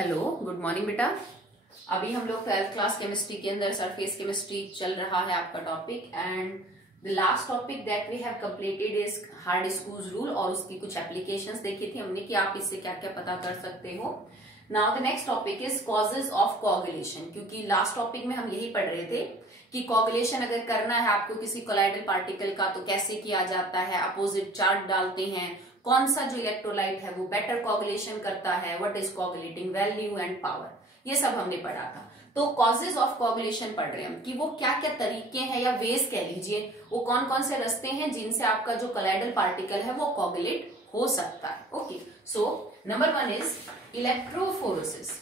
Hello, good morning बेटा। अभी हम लोग 12th क्लास केमिस्ट्री के अंदर सरफेस केमिस्ट्री चल रहा है आपका topic. And the last topic that we have completed is Hardy Schulze rule और उसकी कुछ एप्लीकेशंस देखी थी हमने कि आप इससे क्या क्या पता कर सकते हो। Now the next topic is causes of coagulation, क्योंकि लास्ट टॉपिक में हम यही पढ़ रहे थे कि कोगुलेशन अगर करना है आपको किसी कोलाइडल पार्टिकल का तो कैसे किया जाता है, अपोजिट चार्ज डालते हैं, कौन सा जो इलेक्ट्रोलाइट है वो बेटर कोगुलेशन करता है, what is coagulating value and power, ये सब हमने पढ़ा था। तो कॉजेज ऑफ कोगुलेशन पढ़ रहे हैं हम कि वो क्या क्या तरीके हैं या वेज कह लीजिए, वो कौन कौन से रास्ते हैं जिनसे आपका जो कोलाइडल पार्टिकल है वो कोगुलेट हो सकता है। Okay, so number 1 is electrophoresis.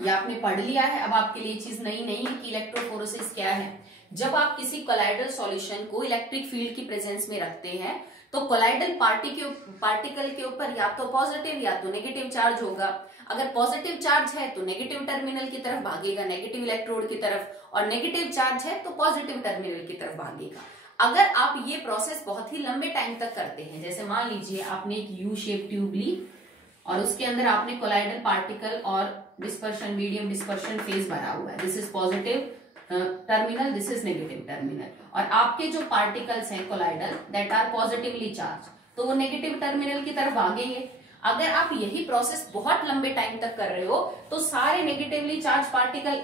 ये आपने पढ़ लिया है, अब आपके लिए चीज नई नहीं है कि इलेक्ट्रोफोरेसिस क्या है। जब आप किसी कोलाइडल सॉल्यूशन को इलेक्ट्रिक फील्ड की प्रेजेंस में रखते हैं तो कोलाइडल पार्टिकल के ऊपर या तो पॉजिटिव या तो नेगेटिव चार्ज होगा। अगर पॉजिटिव चार्ज है तो नेगेटिव टर्मिनल की तरफ भागेगा, नेगेटिव इलेक्ट्रोड की तरफ, और नेगेटिव चार्ज है तो पॉजिटिव टर्मिनल की तरफ भागेगा। अगर आप ये प्रोसेस बहुत ही लंबे टाइम तक करते हैं, जैसे मान लीजिए आपने एक यू शेप ट्यूब ली और उसके अंदर आपने कोलाइडल पार्टिकल और डिस्पर्शन मीडियम डिस्पर्शन फेज भरा हुआ है, this is positive terminal, this is negative terminal, और आपके जो पार्टिकल्स हैं colloidal that are positively charged, तो वो नेगेटिव टर्मिनल की तरफ भागेंगे। अगर आप यही प्रोसेस बहुत लंबे टाइम तक कर रहे हो तो सारे negatively charge particle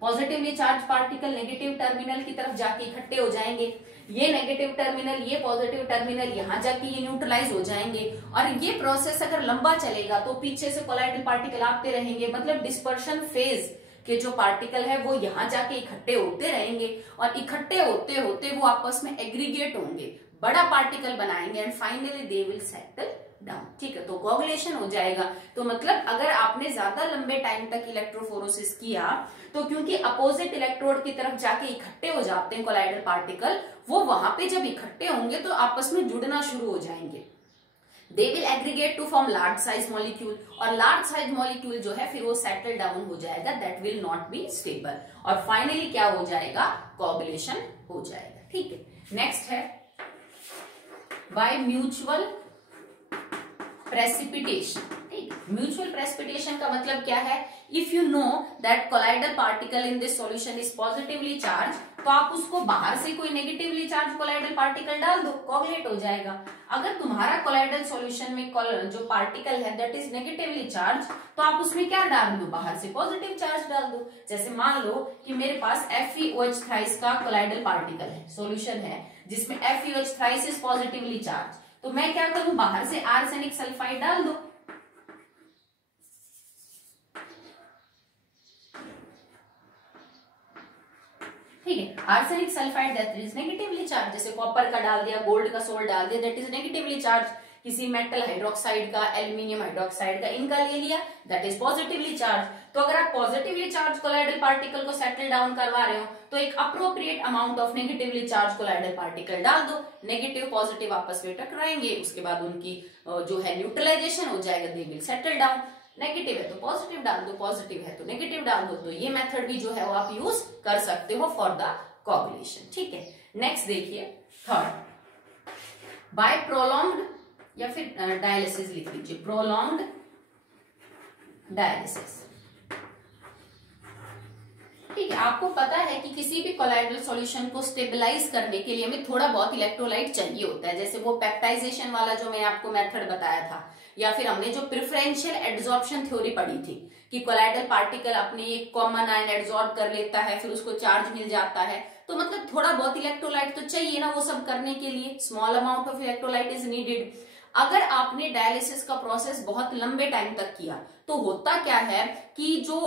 positively charge particle negative terminal की तरफ जाके इकट्ठे हो जाएंगे। ये नेगेटिव टर्मिनल, ये पॉजिटिव टर्मिनल यहाँ जाके ये न्यूट्रलाइज हो जाएंगे, और ये प्रोसेस अगर लंबा चलेगा तो पीछे से कोलाइडल पार्टिकल आते रहेंगे, मतलब डिस्पर्शन फेज के जो पार्टिकल है वो यहाँ जाके इकट्ठे होते रहेंगे, और इकट्ठे होते होते वो आपस में एग्रीगेट होंगे, बड़ा पार्टिकल बनाएंगे, and finally they will settle down. ठीक है, तो कोगुलेशन हो जाएगा। तो मतलब अगर आपने ज्यादा लंबे टाइम तक इलेक्ट्रोफोरेसिस किया तो क्योंकि अपोजिट इलेक्ट्रोड की तरफ जाके इकट्ठे हो जाते हैं कोलाइडल पार्टिकल, वो वहां पे जब इकट्ठे होंगे तो आपस में जुड़ना शुरू हो जाएंगे, they will aggregate to form large size molecule, और लार्ज साइज मॉलिक्यूल जो है फिर वो सेटल डाउन हो जाएगा, that will not be stable, और फाइनली क्या हो जाएगा, कोगुलेशन हो जाएगा। ठीक है, नेक्स्ट है बाय म्यूचुअल प्रेसिपिटेशन। ठीक, म्यूचुअल प्रेसिपिटेशन का मतलब क्या है, if you know that colloidal particle in this solution is positively charged, तो आप उसको बाहर से कोई नेगेटिवली चार्ज कोलाइडल पार्टिकल डाल दो, कोगुलेट हो जाएगा। अगर तुम्हारा कोलाइडल सॉल्यूशन में जो पार्टिकल है दैट इज नेगेटिवली चार्ज, तो आप उसमें क्या डाल दो, बाहर से पॉजिटिव चार्ज डाल दो। जैसे मान लो कि मेरे पास FeOH थ्राइस का कोलाइडल पार्टिकल है, सॉल्यूशन है जिसमें FeOH thrice is positively charged, तो मैं क्या करूं, बाहर से आर्सेनिक सल्फाइड डाल दो। ठीक है, arsenic sulphide that is negatively charge, जैसे कॉपर का डाल दिया, गोल्ड का सोल्ट डाल दिया, दैट इज नेगेटिवली चार्ज। किसी मेटल हाइड्रोक्साइड का, एल्यूमिनियम हाइड्रोक्साइड का, इनका ले लिया, दैट इज पॉजिटिवली चार्ज। तो अगर आप पॉजिटिवली चार्ज कोलाइडल पार्टिकल को सेटल डाउन करवा रहे हो तो एक appropriate amount of negatively charge colloidal particle डाल दो, नेगेटिव पॉजिटिव आपस में टकराएंगे, उसके बाद उनकी जो है न्यूट्रलाइजेशन हो जाएगा, they will settle down. Negative है तो पॉजिटिव डाल दो, पॉजिटिव है तो नेगेटिव डाल दो। तो ये मेथड भी जो है वो आप यूज कर सकते हो फॉर द कोगुलेशन। ठीक है, नेक्स्ट देखिए थर्ड, बाय प्रोलॉन्ग्ड, या फिर डायलिसिस लिख लीजिए, प्रोलॉन्ग्ड डायलिसिस। ठीक है, आपको पता है कि किसी भी कोलाइडल सॉल्यूशन को स्टेबलाइज करने के लिए हमें थोड़ा बहुत इलेक्ट्रोलाइट चाहिए होता है, जैसे वो पेप्टाइजेशन वाला जो मैंने आपको मेथड बताया था, या फिर हमने जो प्रिफरेंशियल एड्सॉर्प्शन थ्योरी पढ़ी थी कि कोलाइडल पार्टिकल अपने एक कॉमन आयन एड्सॉर्ब कर लेता है, फिर उसको चार्ज मिल जाता है, तो मतलब थोड़ा बहुत इलेक्ट्रोलाइट तो चाहिए ना वो सब करने के लिए, small amount of electrolyte is needed. अगर आपने डायलिसिस का प्रोसेस बहुत लंबे टाइम तक किया तो होता क्या है कि जो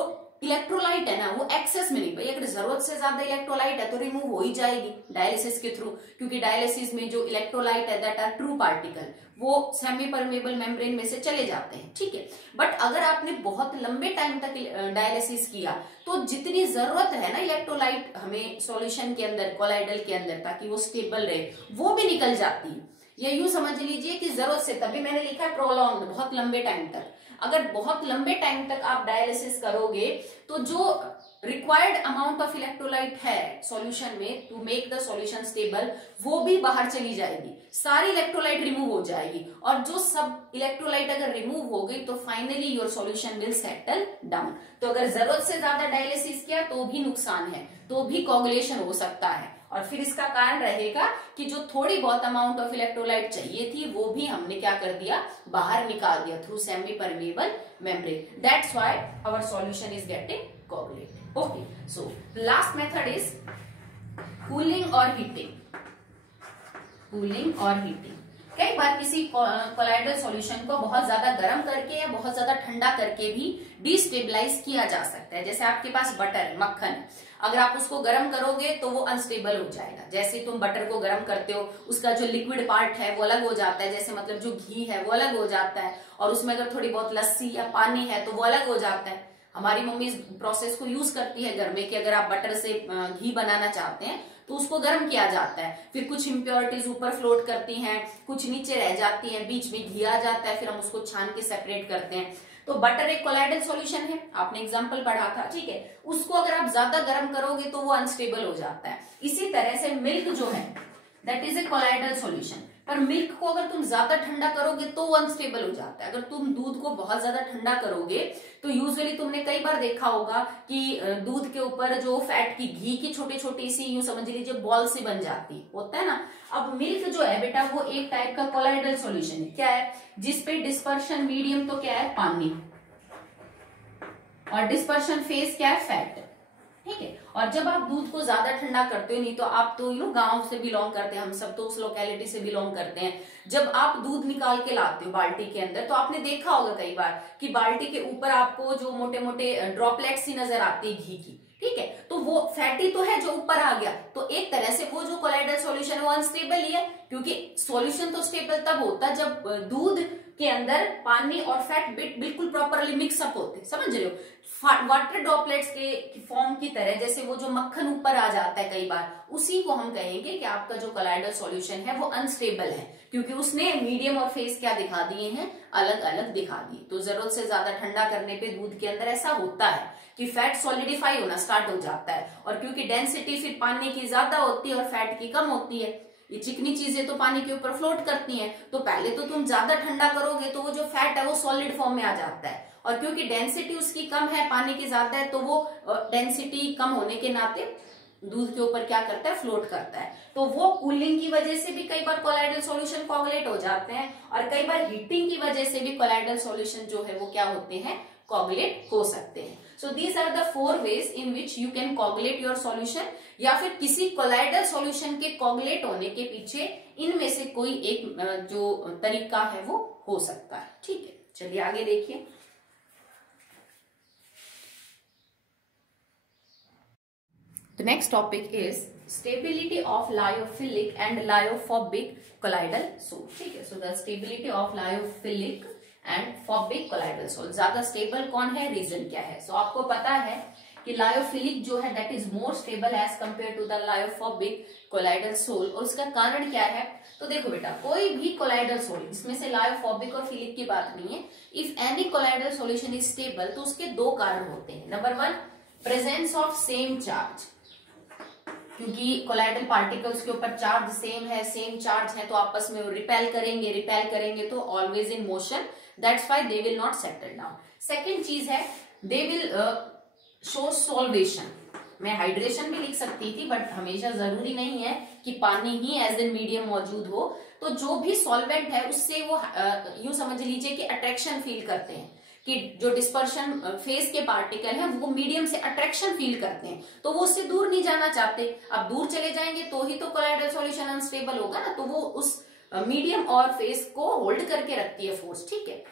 इलेक्ट्रोलाइट है ना वो एक्सेस में नहीं, भाई अगर जरूरत से ज्यादा इलेक्ट्रोलाइट है तो रिमूव हो ही जाएगी डायलिसिस के थ्रू, क्योंकि डायलिसिस में जो इलेक्ट्रोलाइट है दैट आर ट्रू पार्टिकल, वो सेमी परमेबल मेम्ब्रेन में से चले जाते हैं। ठीक है, बट अगर आपने बहुत लंबे टाइम तक डायलिसिस किया तो जितनी जरूरत है ना इलेक्ट्रोलाइट हमें सॉल्यूशन के अंदर, कोलाइडल के अंदर, ताकि वो स्टेबल रहे, वो भी निकल जाती है। ये यूं समझ लीजिए कि जरूरत से, तभी मैंने लिखा है प्रोलॉन्ग, बहुत लंबे टाइम तक। अगर बहुत लंबे टाइम तक आप डायलिसिस करोगे तो जो रिक्वायर्ड अमाउंट ऑफ इलेक्ट्रोलाइट है सॉल्यूशन में to make the solution stable, वो भी बाहर चली जाएगी, सारी इलेक्ट्रोलाइट रिमूव हो जाएगी, और जो सब इलेक्ट्रोलाइट अगर रिमूव हो गई तो finally your solution will settle down. तो अगर जरूरत से ज्यादा डायलिसिस किया तो भी नुकसान है, तो भी कोगुलेशन हो सकता है, और फिर इसका कारण रहेगा कि जो थोड़ी बहुत अमाउंट ऑफ इलेक्ट्रोलाइट चाहिए थी वो भी हमने क्या कर दिया, बाहर निकाल दिया through semi permeable membrane. That's why our solution is getting coagulated. Okay, so the last method is cooling or heating. Cooling or heating. कई बार किसी कोलाइडल सॉल्यूशन को बहुत ज्यादा गर्म करके या बहुत ज्यादा ठंडा करके भी डिस्टेबलाइज किया जा सकता है। जैसे आपके पास बटर है, मक्खन है, अगर आप उसको गर्म करोगे तो वो अनस्टेबल हो जाएगा। जैसे तुम बटर को गर्म करते हो, उसका जो लिक्विड पार्ट है वो अलग हो जाता है, जैसे मतलब जो घी है वो अलग हो जाता है, और उसमें अगर थोड़ी बहुत लस्सी या पानी है तो वो अलग हो जाता है। हमारी मम्मी इस प्रोसेस को यूज करती है घर में कि अगर आप बटर से घी बनाना चाहते हैं तो उसको गर्म किया जाता है, फिर कुछ इम्प्योरिटीज ऊपर फ्लोट करती हैं, कुछ नीचे रह जाती हैं, बीच में घी आ जाता है, फिर हम उसको छान के सेपरेट करते हैं। तो बटर एक कोलाइडल सॉल्यूशन है, आपने एग्जांपल पढ़ा था, ठीक है। उसको अगर आप ज्यादा गर्म करोगे तो वो अनस्टेबल हो जाता है। इसी तरह से मिल्क जो है that is a colloidal solution, पर मिल्क को अगर तुम ज्यादा ठंडा करोगे तो वो अनस्टेबल हो जाता है। अगर तुम दूध को बहुत ज्यादा ठंडा करोगे तो यूजुअली तुमने कई बार देखा होगा कि दूध के ऊपर जो फैट की, घी की छोटी छोटी सी, यूं समझ लीजिए बॉल सी बन जाती होता है ना। अब मिल्क जो है बेटा वो एक टाइप का कोलाइडल सॉल्यूशन है। क्या है? जिसपे डिस्पर्शन मीडियम तो क्या है, पानी, और डिस्पर्शन फेस क्या है, फैट, ठीक है। और जब आप दूध को ज्यादा ठंडा करते हो, नहीं तो आप तो गांव से बिलोंग करते हैं, हम सब तो उस लोकेलिटी से बिलोंग करते हैं, जब आप दूध निकाल के लाते हो बाल्टी के अंदर तो आपने देखा होगा कई बार कि बाल्टी के ऊपर आपको जो मोटे मोटे ड्रॉपलेट्स सी नजर आती है घी की, ठीक है। तो वो फैटी तो है जो ऊपर आ गया, तो एक तरह से वो जो कोलाइडल सॉल्यूशन है वो अनस्टेबल ही है, क्योंकि सॉल्यूशन तो स्टेबल तब होता है जब दूध के अंदर पानी और फैट बिल्कुल प्रॉपरली मिक्सअप होते, समझ रहे हो। वाटर ड्रॉपलेट्स के फॉर्म की तरह जैसे वो जो मक्खन ऊपर आ जाता है कई बार, उसी को हम कहेंगे कि आपका जो कोलाइडल सॉल्यूशन है वो अनस्टेबल है, क्योंकि उसने मीडियम और फेस क्या दिखा दिए हैं, अलग अलग दिखा दिए। तो जरूरत से ज्यादा ठंडा करने पे दूध के अंदर ऐसा होता है कि फैट सॉलिडिफाई होना स्टार्ट हो जाता है, और क्योंकि डेंसिटी फिर पानी की ज्यादा होती है और फैट की कम होती है, ये चिकनी चीजें तो पानी के ऊपर फ्लोट करती हैं, तो पहले तो तुम ज्यादा ठंडा करोगे तो वो जो फैट है वो सॉलिड फॉर्म में आ जाता है, और क्योंकि डेंसिटी उसकी कम है, पानी की ज्यादा है, तो वो डेंसिटी कम होने के नाते दूध के ऊपर क्या करता है, फ्लोट करता है। तो वो कूलिंग की वजह से भी कई बार कोलाइडल सॉल्यूशन कोगुलेट हो जाते हैं, और कई बार हीटिंग की वजह से भी कोलाइडल सॉल्यूशन जो है वो क्या होते हैं, कोगुलेट हो सकते हैं। So these are the 4 ways in which you can coagulate your solution, या फिर किसी कोलाइडल सॉल्यूशन के कोगुलेट होने के पीछे इनमें से कोई एक जो तरीका है वो हो सकता है, ठीक है। चलिए आगे देखिए। The next topic is stability of lyophilic and lyophobic colloidal salt, ठीक है। So the stability of lyophilic and phobic colloidal sol, ज्यादा स्टेबल कौन है, रीजन क्या है। सो आपको पता है कि लायोफिलिक जो है that is more stable as compare to the lyophobic colloidal sol, और उसका कारण क्या है। तो देखो बेटा, कोई भी कोलाइडल सोल, इसमें से लायोफोबिक और फिलिक की बात नहीं है, if any colloidal solution is stable तो उसके 2 कारण होते हैं। Number 1, presence of same charge, क्योंकि कोलाइडल पार्टिकल्स के ऊपर चार्ज सेम है, सेम चार्ज है, तो आपस में रिपेल करेंगे तो always in motion, that's why they will not settle down. Second चीज है, दे विल शो सॉल्वेशन। मैं हाइड्रेशन भी लिख सकती थी, बट हमेशा जरूरी नहीं है कि पानी ही एज एन मीडियम मौजूद हो। तो जो भी सॉल्वेंट है उससे वो यूं समझ लीजिए कि अट्रैक्शन फील करते हैं, कि जो डिस्पर्शन फेस के पार्टिकल हैं वो मीडियम से अट्रैक्शन फील करते हैं, तो वो उससे दूर नहीं जाना चाहते। अब दूर चले जाएंगे तो ही तो कोलाइडल सॉल्यूशन अनस्टेबल होगा ना, तो वो उस मीडियम और फेस को होल्ड करके रखती है फोर्स, ठीक है।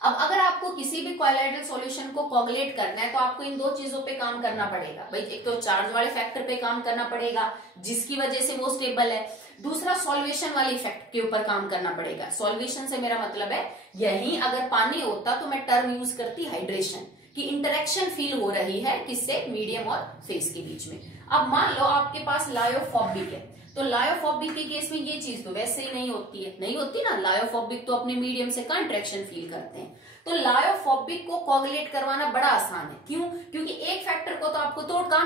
अब अगर आपको किसी भी कोलाइडल सॉल्यूशन को कोगुलेट करना है तो आपको इन 2 चीजों पे काम करना पड़ेगा भाई। एक तो चार्ज वाले फैक्टर पे काम करना पड़ेगा जिसकी वजह से वो स्टेबल है, दूसरा सॉल्वेशन वाले इफेक्ट के ऊपर काम करना पड़ेगा। सॉल्वेशन से मेरा मतलब है, यही अगर पानी होता तो मैं टर्म यूज करती हाइड्रेशन, कि इंटरेक्शन फील हो रही है किससे, मीडियम और फेस के बीच में। अब मान लो आपके पास लायोफोबिक है, तो लायोफोबिक के केस में ये चीज तो वैसे ही नहीं होती है, नहीं होती ना। लायोफोबिक तो अपने मीडियम से कहाँ अट्रैक्शन फील करते हैं। तो लायोफोबिक को कोगुलेट करवाना बड़ा आसान है। क्यों? क्योंकि एक फैक्टर को तो आपको तोड़ना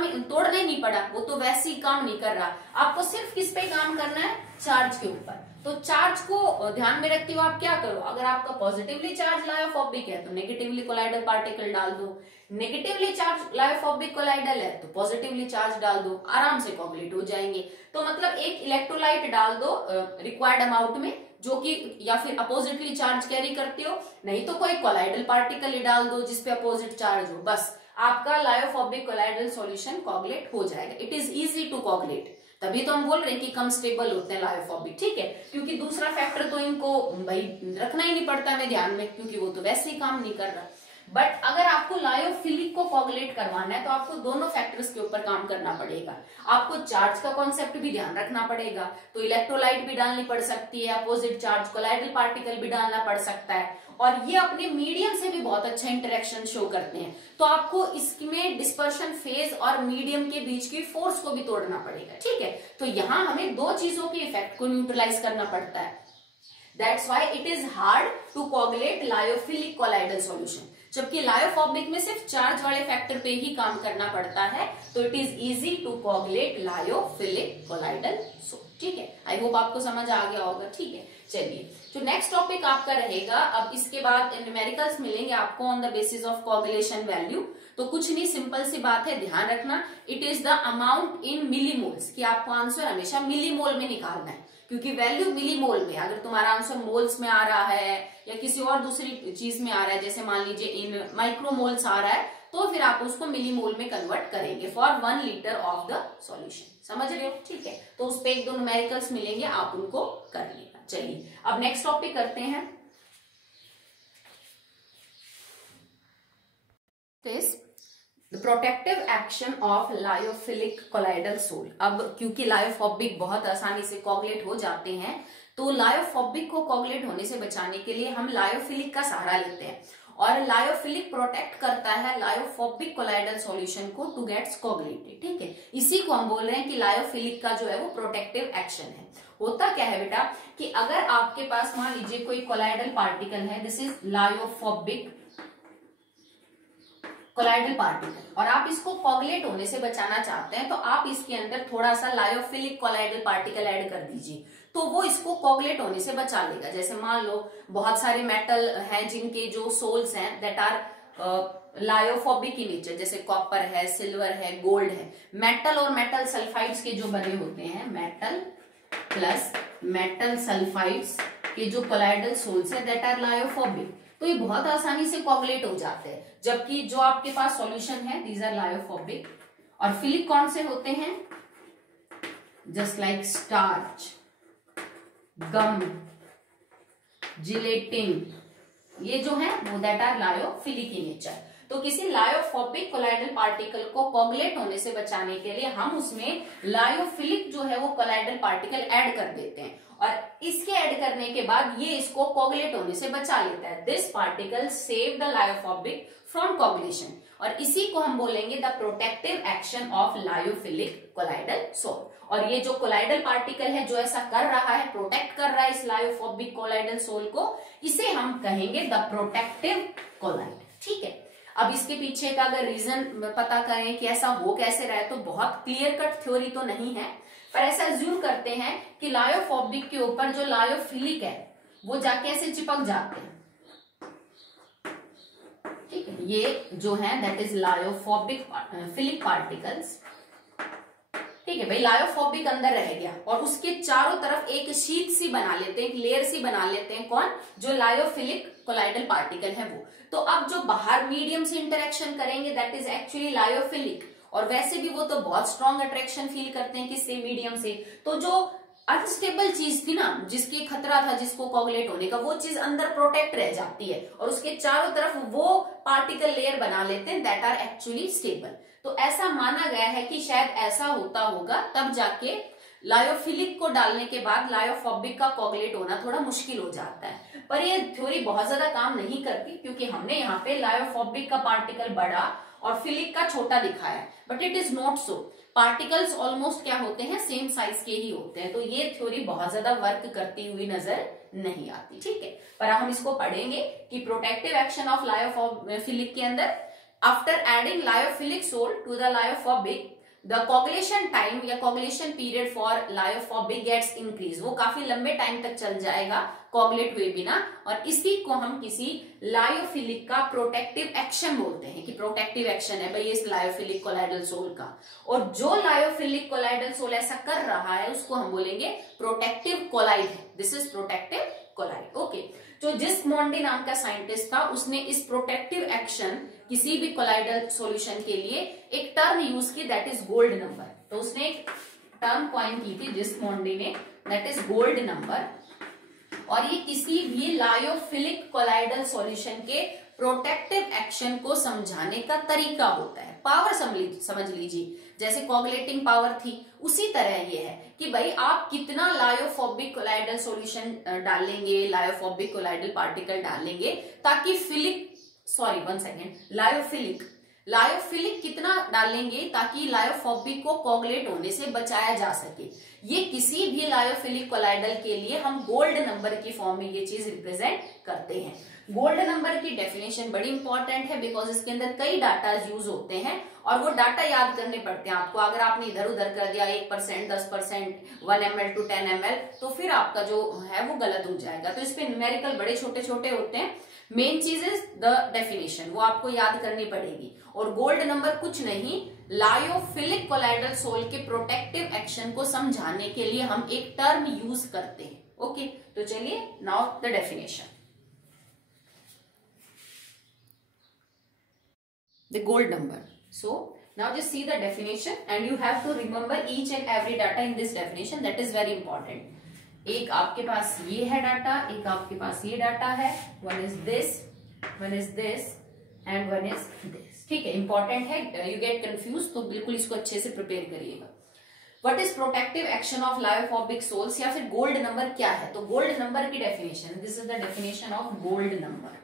ही नहीं पड़ा, वो तो वैसे ही काम नहीं कर रहा। आपको सिर्फ किस पे काम करना है? चार्ज के ऊपर। तो चार्ज को ध्यान में रखते हुए आप क्या करो, अगर आपका पॉजिटिवली चार्ज लायोफोबिक है तो नेगेटिवली कोलाइडल पार्टिकल डाल दो, नेगेटिवली चार्ज लायोफोबिक कोलाइडल है तो पॉजिटिवली चार्ज डाल दो, आराम से कोगुलेट हो जाएंगे। तो मतलब एक इलेक्ट्रोलाइट डाल दो रिक्वायर्ड अमाउंट में, जो कि या फिर अपोजिटली चार्ज कैरी करते हो, नहीं तो कोई कोलाइडल पार्टिकल ही डाल दो जिसपे अपोजिट चार्ज हो, बस आपका लायोफोबिक कोलाइडल सॉल्यूशन कोगुलेट हो जाएगा। It is easy to coagulate, तभी तो हम बोल रहे हैं कि कम स्टेबल होते हैं लायोफोबिक, ठीक है। क्योंकि दूसरा फैक्टर तो इनको भाई रखना ही नहीं पड़ता हमें ध्यान में, क्योंकि वो तो वैसे ही काम नहीं कर रहा। बट अगर आपको लायोफिलिक को कोगुलेट करवाना है तो आपको दोनों फैक्टर्स के ऊपर काम करना पड़ेगा। आपको चार्ज का कॉन्सेप्ट भी ध्यान रखना पड़ेगा, तो इलेक्ट्रोलाइट भी डालनी पड़ सकती है, अपोजिट चार्ज कोलाइडल पार्टिकल भी डालना पड़ सकता है, और ये अपने मीडियम से भी बहुत अच्छा इंटरेक्शन शो करते हैं। तो आपको इसमें डिस्पर्शन फेज और मीडियम के बीच की फोर्स को भी तोड़ना पड़ेगा, ठीक है। तो यहाँ हमें दो चीजों के इफेक्ट को न्यूट्रलाइज करना पड़ता है। That's why it is hard to coagulate lyophilic colloidal solution। जबकि लायोफोबिक में सिर्फ चार्ज वाले फैक्टर पे ही काम करना पड़ता है, तो it is easy to coagulate lyophilic colloidal solution, ठीक है। आई होप आपको समझ आ गया होगा, ठीक है। चलिए, जो नेक्स्ट टॉपिक आपका रहेगा, अब इसके बाद न्यूमेरिकल्स मिलेंगे आपको on the basis of coagulation value. तो कुछ नहीं, सिंपल सी बात है, ध्यान रखना it is the amount in millimoles, कि आपको आंसर हमेशा मिलीमोल में निकालना है, क्योंकि वैल्यू मिलीमोल में। अगर तुम्हारा आंसर मोल्स में आ रहा है या किसी और दूसरी चीज में आ रहा है, जैसे मान लीजिए इन माइक्रोमोल्स आ रहा है, तो फिर आप उसको मिलीमोल में कन्वर्ट करेंगे for 1 litre of the solution. समझ रहे हो, ठीक है। तो उस पे एक दो न्यूमेरिकल्स मिलेंगे, आप उनको कर लेना। चलिए, अब नेक्स्ट टॉपिक करते हैं। The protective action of lyophilic colloidal sol. अब क्योंकि लायोफोबिक बहुत आसानी से कोगुलेट हो जाते हैं, तो लायोफोबिक को कोगुलेट होने से बचाने के लिए हम लायोफिलिक का सहारा लेते हैं, और लायोफिलिक प्रोटेक्ट करता है लायोफोबिक कोलाइडल सॉल्यूशन को टू गेट्स कोगुलेटेड, ठीक है। इसी को हम बोल रहे हैं कि लायोफिलिक का जो है वो प्रोटेक्टिव एक्शन है। होता क्या है बेटा, कि अगर आपके पास मान लीजिए कोई कोलाइडल पार्टिकल है, this is lyophobic colloidal particle, और आप इसको कोगुलेट होने से बचाना चाहते हैं, तो आप इसके अंदर थोड़ा सा लायोफिलिक कोलाइडल पार्टिकल ऐड कर दीजिए, तो वो इसको कोगुलेट होने से बचा लेगा। जैसे मान लो बहुत सारे मेटल हैं जिनके जो सोल्स हैं that are lyophobic in nature, जैसे कॉपर है, सिल्वर है, गोल्ड है। मेटल और मेटल सल्फाइड्स के जो बने होते हैं, मेटल प्लस मेटल सल्फाइड्स के जो कोलाइडल सोल्स है दैट आर लायोफोबिक, तो ये बहुत आसानी से कोगुलेट हो जाते हैं। जबकि जो आपके पास सॉल्यूशन है, दीज आर लायोफोबिक, और फिलिक कौन से होते हैं, just like starch, gum, gelatin, ये जो है वो that are lyophilic in nature. तो किसी लायोफोबिक कोलाइडल पार्टिकल को कोगुलेट होने से बचाने के लिए हम उसमें लायोफिलिक जो है वो कोलाइडल पार्टिकल ऐड कर देते हैं, और इसके ऐड करने के बाद ये इसको कोगुलेट होने से बचा लेता है। This particle save the lyophobic from coagulation, और इसी को हम बोलेंगे the protective action of lyophilic colloidal sol. और ये जो कोलाइडल पार्टिकल है जो ऐसा कर रहा है, प्रोटेक्ट कर रहा है इस लायोफोबिक कोलाइडल सोल को, इसे हम कहेंगे द प्रोटेक्टिव कोलाइड, ठीक है। अब इसके पीछे का अगर रीजन पता करें कि ऐसा हो कैसे रहा है, तो बहुत क्लियर कट थ्योरी तो नहीं है, पर ऐसा अज्यूम करते हैं कि लायोफोबिक के ऊपर जो लायोफिलिक है वो जाके ऐसे चिपक जाते हैं, ठीक है। ये जो है that is lyophobic philic particles, ठीक है भाई। लायोफोबिक अंदर रह गया और उसके चारों तरफ एक शीट सी बना लेते हैं, एक लेयर सी बना लेते हैं, कौन, जो लायोफिलिक कोलाइडल पार्टिकल है वो। तो अब जो बाहर मीडियम से इंटरेक्शन करेंगे दैट इज एक्चुअली लायोफिलिक, और वैसे भी वो तो बहुत स्ट्रॉन्ग अट्रैक्शन फील करते हैं किससे, मीडियम से। तो जो अनस्टेबल चीज थी ना, जिसकी खतरा था जिसको कोगुलेट होने का, वो चीज अंदर प्रोटेक्ट रह जाती है, और उसके चारों तरफ वो पार्टिकल लेयर बना लेते हैं दैट आर एक्चुअली स्टेबल। तो ऐसा माना गया है कि शायद ऐसा होता होगा, तब जाके लायोफिलिक को डालने के बाद लायोफोबिक का कोगुलेट होना थोड़ा मुश्किल हो जाता है। पर ये थ्योरी बहुत ज्यादा काम नहीं करती, क्योंकि हमने यहाँ पे लायोफोबिक का पार्टिकल बड़ा और फिलिक का छोटा दिखाया है, but it is not so. Particles almost क्या होते हैं, सेम साइज के ही होते हैं। तो ये थ्योरी बहुत ज्यादा वर्क करती हुई नजर नहीं आती, ठीक है। पर हम इसको पढ़ेंगे कि प्रोटेक्टिव एक्शन ऑफ लायोफिलिक के अंदर, after adding lyophilic sol to the lyophobic, the coagulation time या coagulation period for lyophobic gets increase. वो काफी लंबे टाइम तक चल जाएगा कोगुलेट हुए बिना, और इसी को हम किसी लायोफिलिक का प्रोटेक्टिव एक्शन बोलते हैं कि प्रोटेक्टिव एक्शन है भाई इस लायोफिलिक कोलाइडल सोल का। और जो लायोफिलिक कोलाइडल सोल ऐसा कर रहा है उसको हम बोलेंगे प्रोटेक्टिव कोलाइड है। This is protective colloid, okay. जो जिस्मोंडी नाम का साइंटिस्ट था उसने इस प्रोटेक्टिव एक्शन किसी भी कोलाइडल सॉल्यूशन के लिए एक टर्म यूज की, दैट इज गोल्ड नंबर। तो उसने एक टर्म कॉइन की थी जिस्मोंडी ने, दैट इज गोल्ड नंबर। और ये किसी भी लायोफिलिक कोलाइडल सॉल्यूशन के प्रोटेक्टिव एक्शन को समझाने का तरीका होता है। पावर समझ लीजिए, जैसे कोगुलेटिंग पावर थी उसी तरह ये है कि भाई आप कितना लायोफोबिक कोलाइडल सॉल्यूशन डालेंगे, लायोफोबिक कोलाइडल पार्टिकल डालेंगे ताकि लायोफिलिक कितना डालेंगे ताकि लायोफोबिक को कोगुलेट होने से बचाया जा सके। ये किसी भी लायोफिलिक कोलाइडल के लिए हम गोल्ड नंबर की फॉर्म में ये चीज रिप्रेजेंट करते हैं। गोल्ड नंबर की डेफिनेशन बड़ी इंपॉर्टेंट है बिकॉज इसके अंदर कई डाटा यूज होते हैं और वो डाटा याद करने पड़ते हैं आपको। अगर आपने इधर उधर कर दिया 1%, 10%, 1 ml to 10 ml तो फिर आपका जो है वो गलत हो जाएगा। तो इसपे न्यूमेरिकल बड़े छोटे छोटे होते हैं। मेन चीज इज द डेफिनेशन, वो आपको याद करनी पड़ेगी। और गोल्ड नंबर कुछ नहीं, लायोफिलिक कोलाइडल सोल के प्रोटेक्टिव एक्शन को समझाने के लिए हम एक टर्म यूज करते हैं, ओके। तो चलिए now the definition. The gold number. So now just see the definition and you have to remember each and every data in this definition, that is very important. एक आपके पास ये है data, एक आपके पास ये डाटा है, one is this and one is this, ठीक है। इंपॉर्टेंट है, you get confused तो बिल्कुल इसको अच्छे से प्रिपेयर करिएगा। What is protective action of lyophobic sols या फिर गोल्ड नंबर क्या है? तो गोल्ड नंबर की definition, this is the definition of gold number.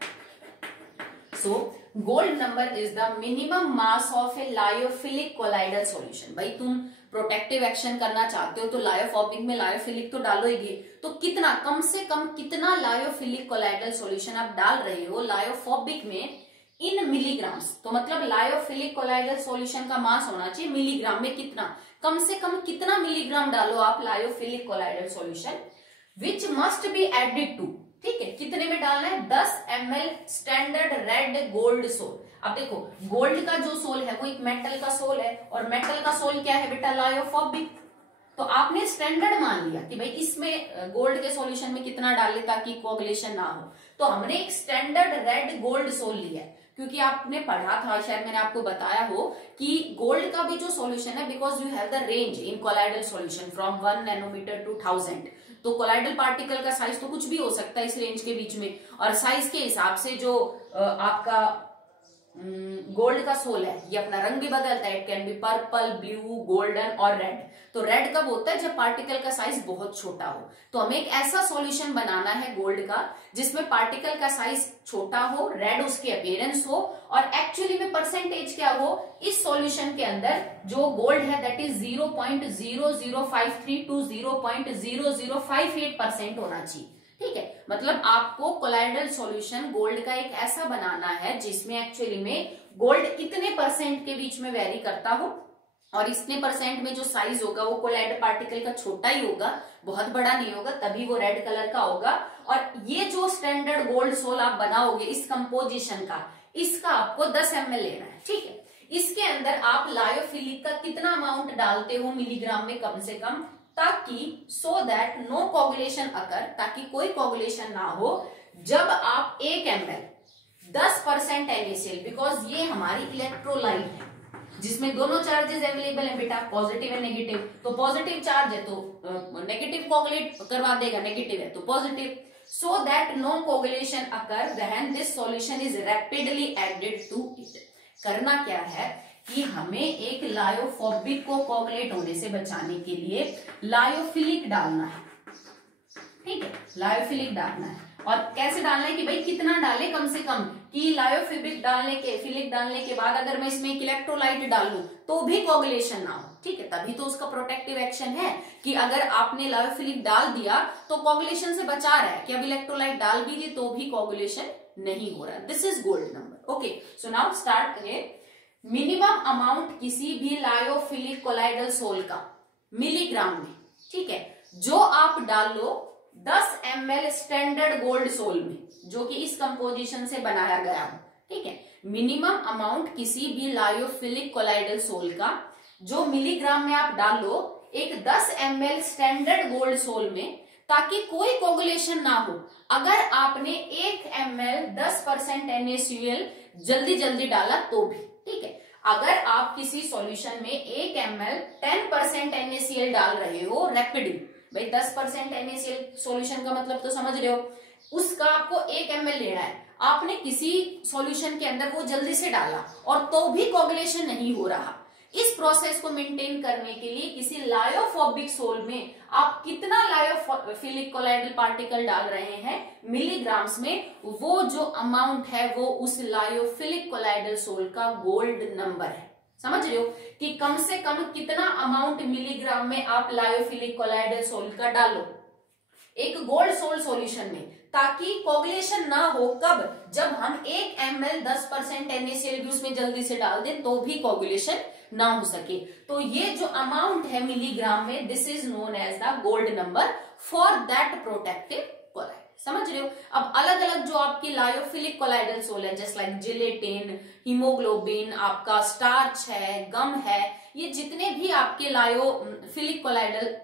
So gold number is the minimum mass of a lyophilic colloidal solution। भाई तुम protective action करना चाहते हो तो लायोफोबिक में लायोफिलिक तो डालोगे, तो कितना, कम से कम कितना लायोफिलिक कोलाइडल सॉल्यूशन आप डाल रहे हो लायोफोबिक में इन मिलीग्राम्स। तो मतलब लायोफिलिक कोलाइडल सॉल्यूशन का मास होना चाहिए मिलीग्राम में, कितना, कम से कम कितना मिलीग्राम डालो आप lyophilic colloidal solution, which must be added to, ठीक है। कितने में डालना है? 10 ml standard red gold sol. अब देखो गोल्ड का जो सोल है वो एक मेटल का सोल है और मेटल का सोल क्या है बेटा? लायोफोबिक। तो आपने स्टैंडर्ड मान लिया कि भाई इसमें गोल्ड के सॉल्यूशन में कितना डाले ताकि कोगुलेशन ना हो। तो हमने एक स्टैंडर्ड रेड गोल्ड सोल लिया है क्योंकि आपने पढ़ा था, शायद मैंने आपको बताया हो कि गोल्ड का भी जो सॉल्यूशन है, because you have the range in colloidal solution from 1 nanometre to 1000। तो कोलाइडल पार्टिकल का साइज तो कुछ भी हो सकता है इस रेंज के बीच में, और साइज के हिसाब से जो आपका गोल्ड का सोल है ये अपना रंग भी बदलता है। It can B purple, blue, golden और रेड। तो रेड कब होता है? जब पार्टिकल का साइज बहुत छोटा हो। तो हमें एक ऐसा सॉल्यूशन बनाना है गोल्ड का जिसमें पार्टिकल का साइज छोटा हो, रेड उसकी अपीयरेंस हो, और एक्चुअली में परसेंटेज क्या हो इस सॉल्यूशन के अंदर जो गोल्ड है दैट इज 0.0053 टू 0.0058% होना चाहिए, ठीक है। मतलब आपको कोलाइडल सॉल्यूशन गोल्ड का एक ऐसा बनाना है जिसमें एक्चुअली में गोल्ड इतने परसेंट के बीच में वेरी करता हो, और इतने परसेंट में जो साइज होगा वो कोलाइडल पार्टिकल का छोटा ही होगा, बहुत बड़ा नहीं होगा, तभी वो रेड कलर का होगा। और ये जो स्टैंडर्ड गोल्ड सोल आप बनाओगे इस कंपोजिशन का, इसका आपको 10 ml लेना है, ठीक है। इसके अंदर आप लायोफिलिक का कितना अमाउंट डालते हो मिलीग्राम में, कम से कम, ताकि सो दैट नो कोगुलेशन अकर, ताकि कोई कोगुलेशन ना हो जब आप 1 ml 10% NaCl, बिकॉज ये हमारी इलेक्ट्रोलाइट है जिसमें दोनों चार्जेस अवेलेबल है बेटा, पॉजिटिव एंड नेगेटिव। तो पॉजिटिव चार्ज है तो नेगेटिव कोगुलेट करवा देगा, नेगेटिव है तो positive. So that no coagulation occur when this solution is rapidly added to it. करना क्या है कि हमें एक लायोफोबिक को कोगुलेट होने से बचाने के लिए लायोफिलिक डालना है, ठीक है। लायोफिलिक डालना है, और कैसे डालना है कि भाई कितना डाले, कम से कम कि लायोफिलिक डालने के बाद अगर मैं इसमें एक इलेक्ट्रोलाइट डाल लूं तो भी कोगुलेशन ना हो, ठीक है, तभी तो उसका प्रोटेक्टिव एक्शन है कि अगर आपने लायोफिलिक डाल दिया तो कोगुलेशन से बचा रहा है, कि अब इलेक्ट्रोलाइट डाल दीजिए तो भी कोगुलेशन नहीं हो रहा। This is gold number. Okay, so now start again. Minimum amount किसी भी लायोफिलिक कोलाइडल सोल का मिलीग्राम में, ठीक है, जो आप डाल लो 10 ml स्टैंडर्ड गोल्ड सोल में, जो कि इस कंपोजिशन से बनाया गया हो, ठीक है। मिनिमम अमाउंट किसी भी लायोफिलिक कोलाइडल सोल का जो मिलीग्राम में आप डाल लो एक 10 ml स्टैंडर्ड गोल्ड सोल में, ताकि कोई कोगुलेशन ना हो। अगर आपने 1 ml 10% NaCl जल्दी जल्दी डाला तो भी, ठीक है। अगर आप किसी सॉल्यूशन में 1 ml 10% NaCl डाल रहे हो रैपिडली, भाई 10% NaCl सॉल्यूशन का मतलब तो समझ रहे हो, उसका आपको 1 ml लेना है, आपने किसी सॉल्यूशन के अंदर वो जल्दी से डाला और तो भी कोगुलेशन नहीं हो रहा। इस प्रोसेस को मेंटेन करने के लिए किसी लायोफोबिक सोल में आप कितना लायोफिलिक कोलाइडल पार्टिकल डाल रहे हैं मिलीग्राम्स में, वो जो अमाउंट है वो उस लायोफिलिक कोलाइडल सोल का गोल्ड नंबर है। समझ रहे हो कि कम से कम कितना अमाउंट मिलीग्राम में आप लायोफिलिक कोलाइडल सोल का डालो एक गोल्ड सोल सॉल्यूशन में, ताकि कोगुलेशन ना हो। कब? जब हम 1 ml 10% NaCl भी उसमें जल्दी से डाल दें तो भी कोगुलेशन ना हो सके। तो ये जो अमाउंट है मिलीग्राम में, this is known as the gold number for that protective colloid. समझ रहे हो? अब अलग अलग जो आपकी लायोफिलिक कोलाइडल सोल है, जैसे लाइक जिलेटिन, हीमोग्लोबिन, आपका स्टार्च है, गम है, ये जितने भी आपके लायोफिलिक कोलाइडल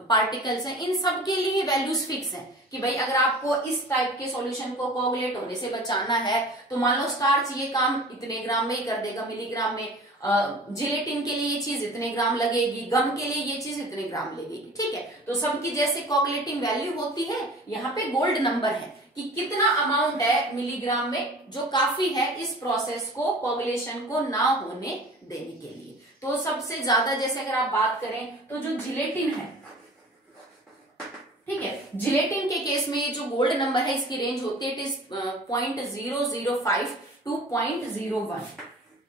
पार्टिकल्स हैं, इन सब के लिए वैल्यूज फिक्स हैं कि भाई अगर आपको इस टाइप के सॉल्यूशन को कोगुलेट होने से बचाना है तो मान लो स्टार्च ये काम इतने ग्राम में ही कर देगा मिलीग्राम में, जिलेटिन के लिए ये चीज इतने ग्राम लगेगी, गम के लिए ये चीज इतने ग्राम लगेगी, ठीक है। तो सबकी जैसे कोगुलेटिंग वैल्यू होती है, यहाँ पे गोल्ड नंबर है कि कितना अमाउंट है मिलीग्राम में जो काफी है इस प्रोसेस को, कोगुलेशन को ना होने देने के लिए। तो सबसे ज्यादा जैसे अगर आप बात करें तो जो जिलेटिन है, ठीक है, जिलेटिन के केस में ये जो गोल्ड नंबर है इसकी रेंज होती है इट इज 0.005 टू 0.01,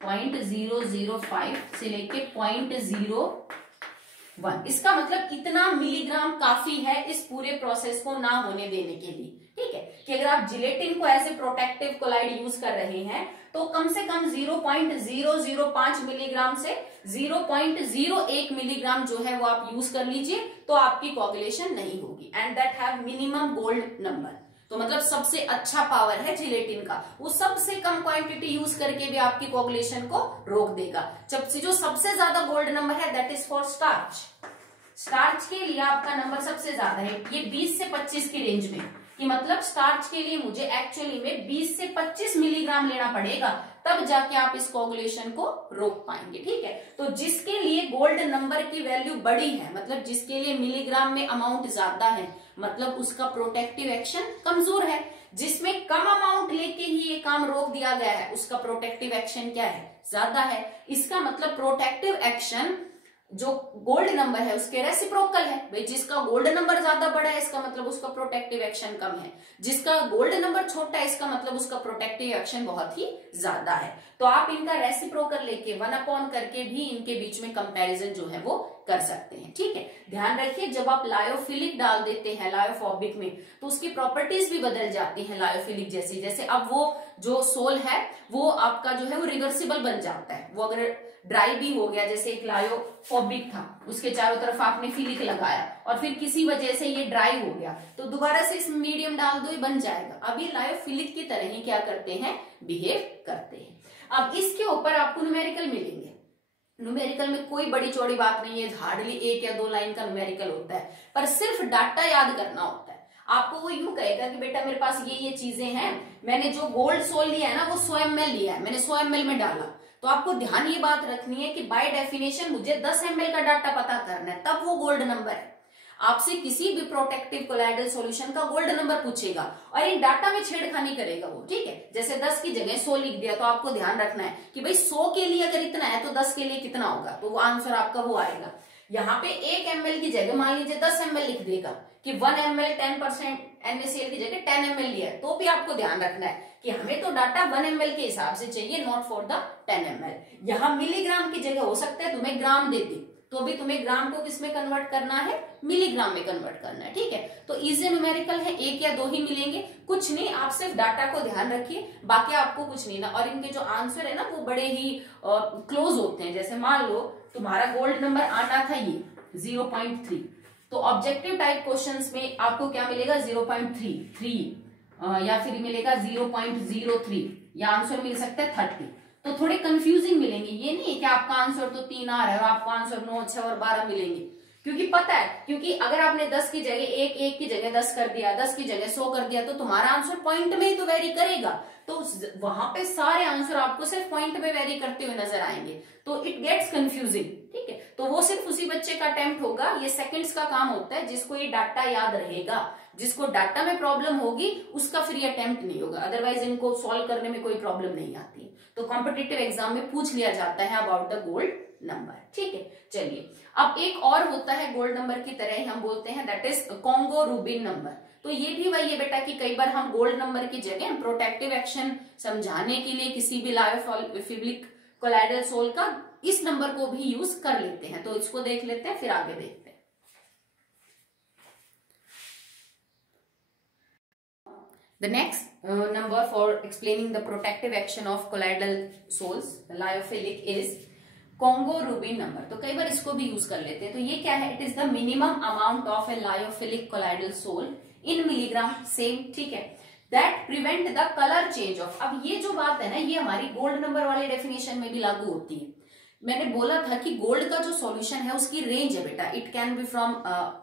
0.005 से लेके 0.01। इसका मतलब इतना मिलीग्राम काफी है इस पूरे प्रोसेस को ना होने देने के लिए, ठीक है। कि अगर आप जिलेटिन को ऐसे प्रोटेक्टिव कोलाइड यूज कर रहे हैं तो कम से कम 0.005 मिलीग्राम से 0.01 मिलीग्राम जो है वो आप यूज कर लीजिए, तो आपकी कोगुलेशन नहीं होगी। And that have minimum gold number. तो मतलब सबसे अच्छा पावर है जिलेटिन का, वो सबसे कम क्वांटिटी यूज करके भी आपकी कोगुलेशन को रोक देगा। जबकि जो सबसे ज्यादा गोल्ड नंबर है that is for starch. Starch के लिए आपका नंबर सबसे ज्यादा है, ये 20 से 25 की रेंज में, कि मतलब स्टार्च के लिए मुझे एक्चुअली में 20 से 25 मिलीग्राम लेना पड़ेगा, तब जाके आप इस कोगुलेशन को रोक पाएंगे, ठीक है। तो जिसके लिए गोल्ड नंबर की वैल्यू बड़ी है, मतलब जिसके लिए मिलीग्राम में अमाउंट ज्यादा है, मतलब उसका प्रोटेक्टिव एक्शन कमजोर है। जिसमें कम अमाउंट लेके ही ये काम रोक दिया गया है, उसका प्रोटेक्टिव एक्शन क्या है? ज्यादा है। इसका मतलब प्रोटेक्टिव एक्शन जो गोल्ड नंबर है उसके रेसिप्रोकल है। भाई जिसका गोल्ड नंबर ज्यादा बड़ा है इसका मतलब उसका प्रोटेक्टिव एक्शन कम है, जिसका गोल्ड नंबर छोटा है इसका मतलब उसका प्रोटेक्टिव एक्शन बहुत ही ज्यादा है। तो आप इनका रेसिप्रोकल लेके 1 करके भी इनके बीच में कंपैरिजन जो है वो कर सकते हैं, ठीक है। ध्यान रखिए जब आप लायोफिलिक डाल देते हैं लायोफोबिक में तो उसकी प्रॉपर्टीज भी बदल जाती हैं लायोफिलिक जैसी। जैसे अब वो जो सोल है वो आपका जो है वो रिवर्सिबल बन जाता है। वो अगर ड्राई भी हो गया, जैसे एक लायोफोबिक था उसके चारों तरफ आपने फिलिक लगाया और फिर किसी वजह से ये ड्राई हो गया तो दोबारा से इसमें मीडियम डाल दो, ये बन जाएगा। अभी लायोफिलिक की तरह ही क्या करते हैं, बिहेव करते हैं। अब इसके ऊपर आपको न्यूमेरिकल मिलेंगे। न्यूमेरिकल में कोई बड़ी चौड़ी बात नहीं है, हार्डली 1 या 2 लाइन का न्यूमेरिकल होता है, पर सिर्फ डाटा याद करना होता है। आपको वो यूं कहेगा कि बेटा मेरे पास ये चीजें हैं, मैंने जो गोल्ड सोल लिया है ना वो 100 ml लिया है, मैंने 100 ml में डाला। तो आपको ध्यान ये बात रखनी है कि बाय डेफिनेशन मुझे 10 ml का डाटा पता करना है, तब वो गोल्ड नंबर है। आपसे किसी भी प्रोटेक्टिव कोलाइडल सॉल्यूशन का गोल्ड नंबर पूछेगा और इन डाटा में छेड़खानी करेगा वो, ठीक है। जैसे 10 की जगह 100 लिख दिया तो आपको ध्यान रखना है कि भाई 100 के लिए अगर इतना है तो 10 के लिए कितना होगा, तो वो आंसर आपका वो आएगा। यहाँ पे 1 ml की जगह मान लीजिए 10 ml लिख देगा कि 1 ml 10% NaCl की जगह 10 ml लिया है, तो भी आपको ध्यान रखना है कि हमें तो डाटा 1 ml के हिसाब से चाहिए, नॉट फॉर द 10 ml। यहाँ मिलीग्राम की जगह हो सकता है तुम्हें ग्राम दे दे, तो अभी तुम्हें ग्राम को किस में कन्वर्ट करना है, मिलीग्राम में कन्वर्ट करना है, ठीक है। तो इजी न्यूमेरिकल है, 1 या 2 ही मिलेंगे, कुछ नहीं, आप सिर्फ डाटा को ध्यान रखिए, बाकी आपको कुछ नहीं ना। और इनके जो आंसर है ना वो बड़े ही क्लोज होते हैं। जैसे मान लो तुम्हारा गोल्ड नंबर आना था ये 0.3, तो ऑब्जेक्टिव टाइप क्वेश्चंस में आपको क्या मिलेगा 0.33 या फिर मिलेगा 0.03 या आंसर मिल सकता है 30। तो थोड़े कंफ्यूजिंग मिलेंगे, ये नहीं है कि आपका आंसर तो 3 आ रहा है और आपको आंसर 9, 6 और 12 मिलेंगे, क्योंकि पता है, क्योंकि अगर आपने 10 की जगह 1 की जगह 10 कर दिया, 10 की जगह 100 कर दिया, तो तुम्हारा आंसर पॉइंट में ही तो वेरी करेगा। तो वहां पे सारे आंसर आपको सिर्फ पॉइंट में वेरी करते हुए नजर आएंगे, तो इट गेट्स कंफ्यूजिंग, ठीक है। तो वो सिर्फ उसी बच्चे का अटेम्प्ट होगा, ये सेकंड्स का काम होता है, जिसको ये डाटा याद रहेगा। जिसको डाटा में प्रॉब्लम होगी उसका फिर ये अटेम्प्ट नहीं होगा, अदरवाइज इनको सॉल्व करने में कोई प्रॉब्लम नहीं आती। तो कॉम्पिटिटिव एग्जाम में पूछ लिया जाता है अबाउट द गोल्ड नंबर, ठीक है। चलिए, अब एक और होता है गोल्ड नंबर की तरह ही, हम बोलते हैं that is Congo rubin number. तो ये भी वही है बेटा कि कई बार हम गोल्ड नंबर की जगह प्रोटेक्टिव एक्शन समझाने के लिए किसी भी लायोफिलिक कोलाइडल सोल का इस नंबर को भी यूज कर लेते हैं। तो इसको देख लेते हैं, फिर आगे देखते हैं। The next number for explaining the protective action of colloidal soles, lyophilic, is Congo Rubin number। तो कई बार इसको भी यूज कर लेते हैं। तो ये क्या है, it is the minimum amount of a lyophilic colloidal sol in milligram, same, ठीक है, that prevent the colour change of. अब ये जो बात है ना, ये हमारी गोल्ड नंबर वाले डेफिनेशन में भी लागू होती है। मैंने बोला था कि गोल्ड का जो सॉल्यूशन है उसकी रेंज है बेटा, it can be from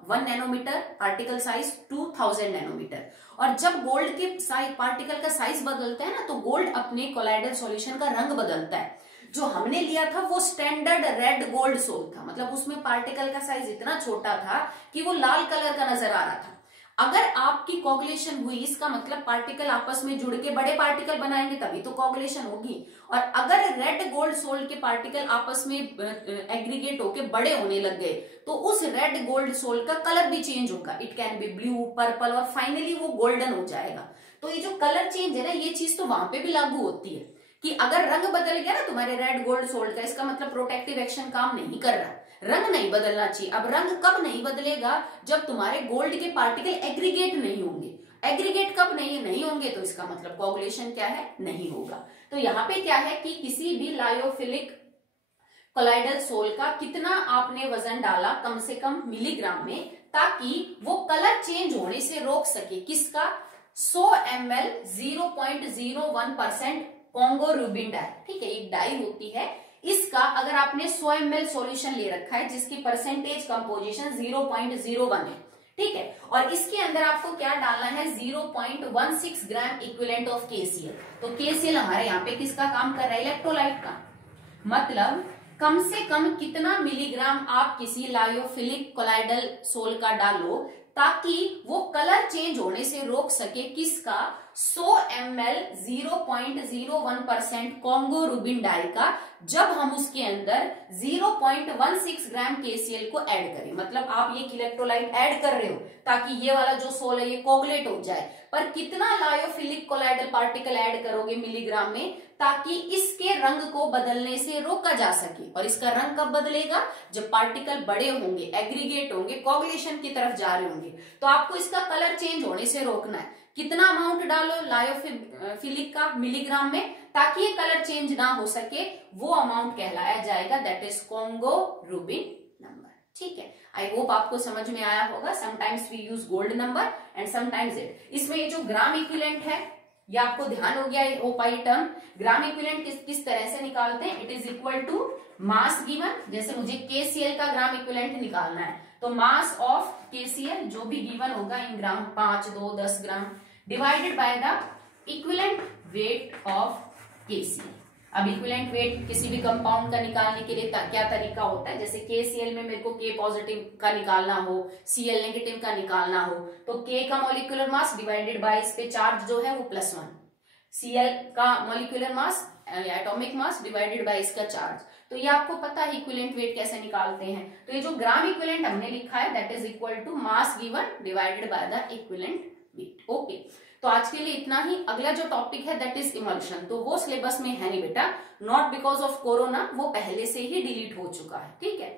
1 nanometer particle size to 1000 nanometer. और जब गोल्ड के पार्टिकल का साइज बदलता है ना, तो गोल्ड अपने कोलाइडल सॉल्यूशन का रंग बदलता है। जो हमने लिया था वो स्टैंडर्ड रेड गोल्ड सोल था, मतलब उसमें पार्टिकल का साइज इतना छोटा था कि वो लाल कलर का नजर आ रहा था। अगर आपकी कोगुलेशन हुई, इसका मतलब पार्टिकल आपस में जुड़ के बड़े पार्टिकल बनाएंगे, तभी तो कोगुलेशन होगी। और अगर रेड गोल्ड सोल के पार्टिकल आपस में एग्रीगेट होके बड़े होने लग गए, तो उस रेड गोल्ड सोल का कलर भी चेंज होगा। It can B blue, purple, और फाइनली वो गोल्डन हो जाएगा। तो ये जो कलर चेंज है ना, ये चीज तो वहां पे भी लागू होती है कि अगर रंग बदल गया ना तुम्हारे रेड गोल्ड सोल का, इसका मतलब प्रोटेक्टिव एक्शन काम नहीं कर रहा, रंग नहीं बदलना चाहिए। अब रंग कब नहीं बदलेगा, जब तुम्हारे गोल्ड के पार्टिकल एग्रीगेट नहीं होंगे। एग्रीगेट कब नहीं होंगे, तो इसका मतलब कोगुलेशन क्या है, नहीं होगा। तो यहाँ पे क्या है कि किसी भी लायोफिलिक कोलाइडल सोल का कितना आपने वजन डाला, कम से कम मिलीग्राम में, ताकि वो कलर चेंज होने से रोक सके। किसका, 100 ml 0.01% कॉन्गो रूबिन डाई, ठीक है, एक डाई होती है। इसका अगर आपने 100 ml सॉल्यूशन ले रखा है जिसकी परसेंटेज कंपोजिशन 0.01 है, ठीक है, और इसके अंदर आपको क्या डालना है, 0.16 ग्राम इक्विवेलेंट ऑफ KCl। तो KCl हमारे यहाँ पे किसका काम कर रहा है, इलेक्ट्रोलाइट का। मतलब कम से कम कितना मिलीग्राम आप किसी लायोफिलिक कोलाइडल सोल का डालो ताकि वो कलर चेंज होने से रोक सके। किसका, 100 ml 0.01% कॉन्गो रूबिन डाई का, जब हम उसके अंदर 0.16 ग्राम KCl को ऐड करें। मतलब आप ये इलेक्ट्रोलाइट ऐड कर रहे हो ताकि ये वाला जो सोल है ये कोगुलेट हो जाए, पर कितना लायोफिलिक कोलाइडल पार्टिकल ऐड करोगे मिलीग्राम में, ताकि इसके रंग को बदलने से रोका जा सके। और इसका रंग कब बदलेगा, जब पार्टिकल बड़े होंगे, एग्रीगेट होंगे, कोगुलेशन की तरफ जा रहे होंगे। तो आपको इसका कलर चेंज होने से रोकना है। कितना अमाउंट डालो लायोफिलिक का मिलीग्राम में, ताकि ये कलर चेंज ना हो सके, वो अमाउंट कहलाया जाएगा that is Congo rubin number, ठीक है। आई होप आपको समझ में आया होगा। Sometimes we use gold number and sometimes it. इसमें ये जो ग्राम इक्विवेलेंट है, ये आपको ध्यान हो गया, ओपाई टर्म। ग्राम इक्विवेलेंट किस तरह से निकालते हैं, it is equal to mass given. जैसे मुझे KCl का ग्राम इक्विवेलेंट निकालना है, तो मास ऑफ KCl जो भी गिवन होगा in gram, 5, 2, 10 gram, divided by the equivalent weight of KCl। अब इक्विवेलेंट वेट किसी भी कंपाउंड का निकालने के लिए क्या तरीका होता है, जैसे KCl में मेरे को K पॉजिटिव का निकालना हो, Cl नेगेटिव का निकालना हो, तो K का मॉलिक्यूलर मास डिवाइडेड बाय इस पे चार्ज जो है वो +1, Cl का molecular mass atomic mass divided by इसका चार्ज। तो ये आपको पता है इक्विवेलेंट वेट कैसे निकालते हैं। तो ये जो ग्राम इक्विवेलेंट हमने लिखा है that is equal to mass given divided by the equivalent weight. Okay, तो आज के लिए इतना ही। अगला जो टॉपिक है दैट इज इमल्शन, तो वो सिलेबस में है नहीं बेटा, नॉट बिकॉज ऑफ कोरोना, वो पहले से ही डिलीट हो चुका है, ठीक है।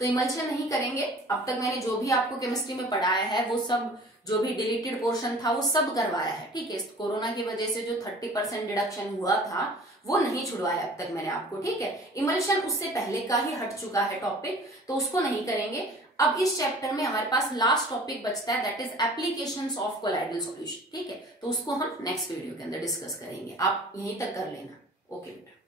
तो इमल्शन नहीं करेंगे। अब तक मैंने जो भी आपको केमिस्ट्री में पढ़ाया है वो सब, जो भी डिलीटेड पोर्शन था वो सब करवाया है, ठीक है। कोरोना की वजह से जो 30% डिडक्शन हुआ था वो नहीं छुड़वाया अब तक मैंने आपको, ठीक है। इमल्शन उससे पहले का ही हट चुका है टॉपिक, तो उसको नहीं करेंगे। अब इस चैप्टर में हमारे पास लास्ट टॉपिक बचता है, that is applications of colloidal solution, ठीक है। तो उसको हम नेक्स्ट वीडियो के अंदर डिस्कस करेंगे, आप यहीं तक कर लेना। ओके बेटा।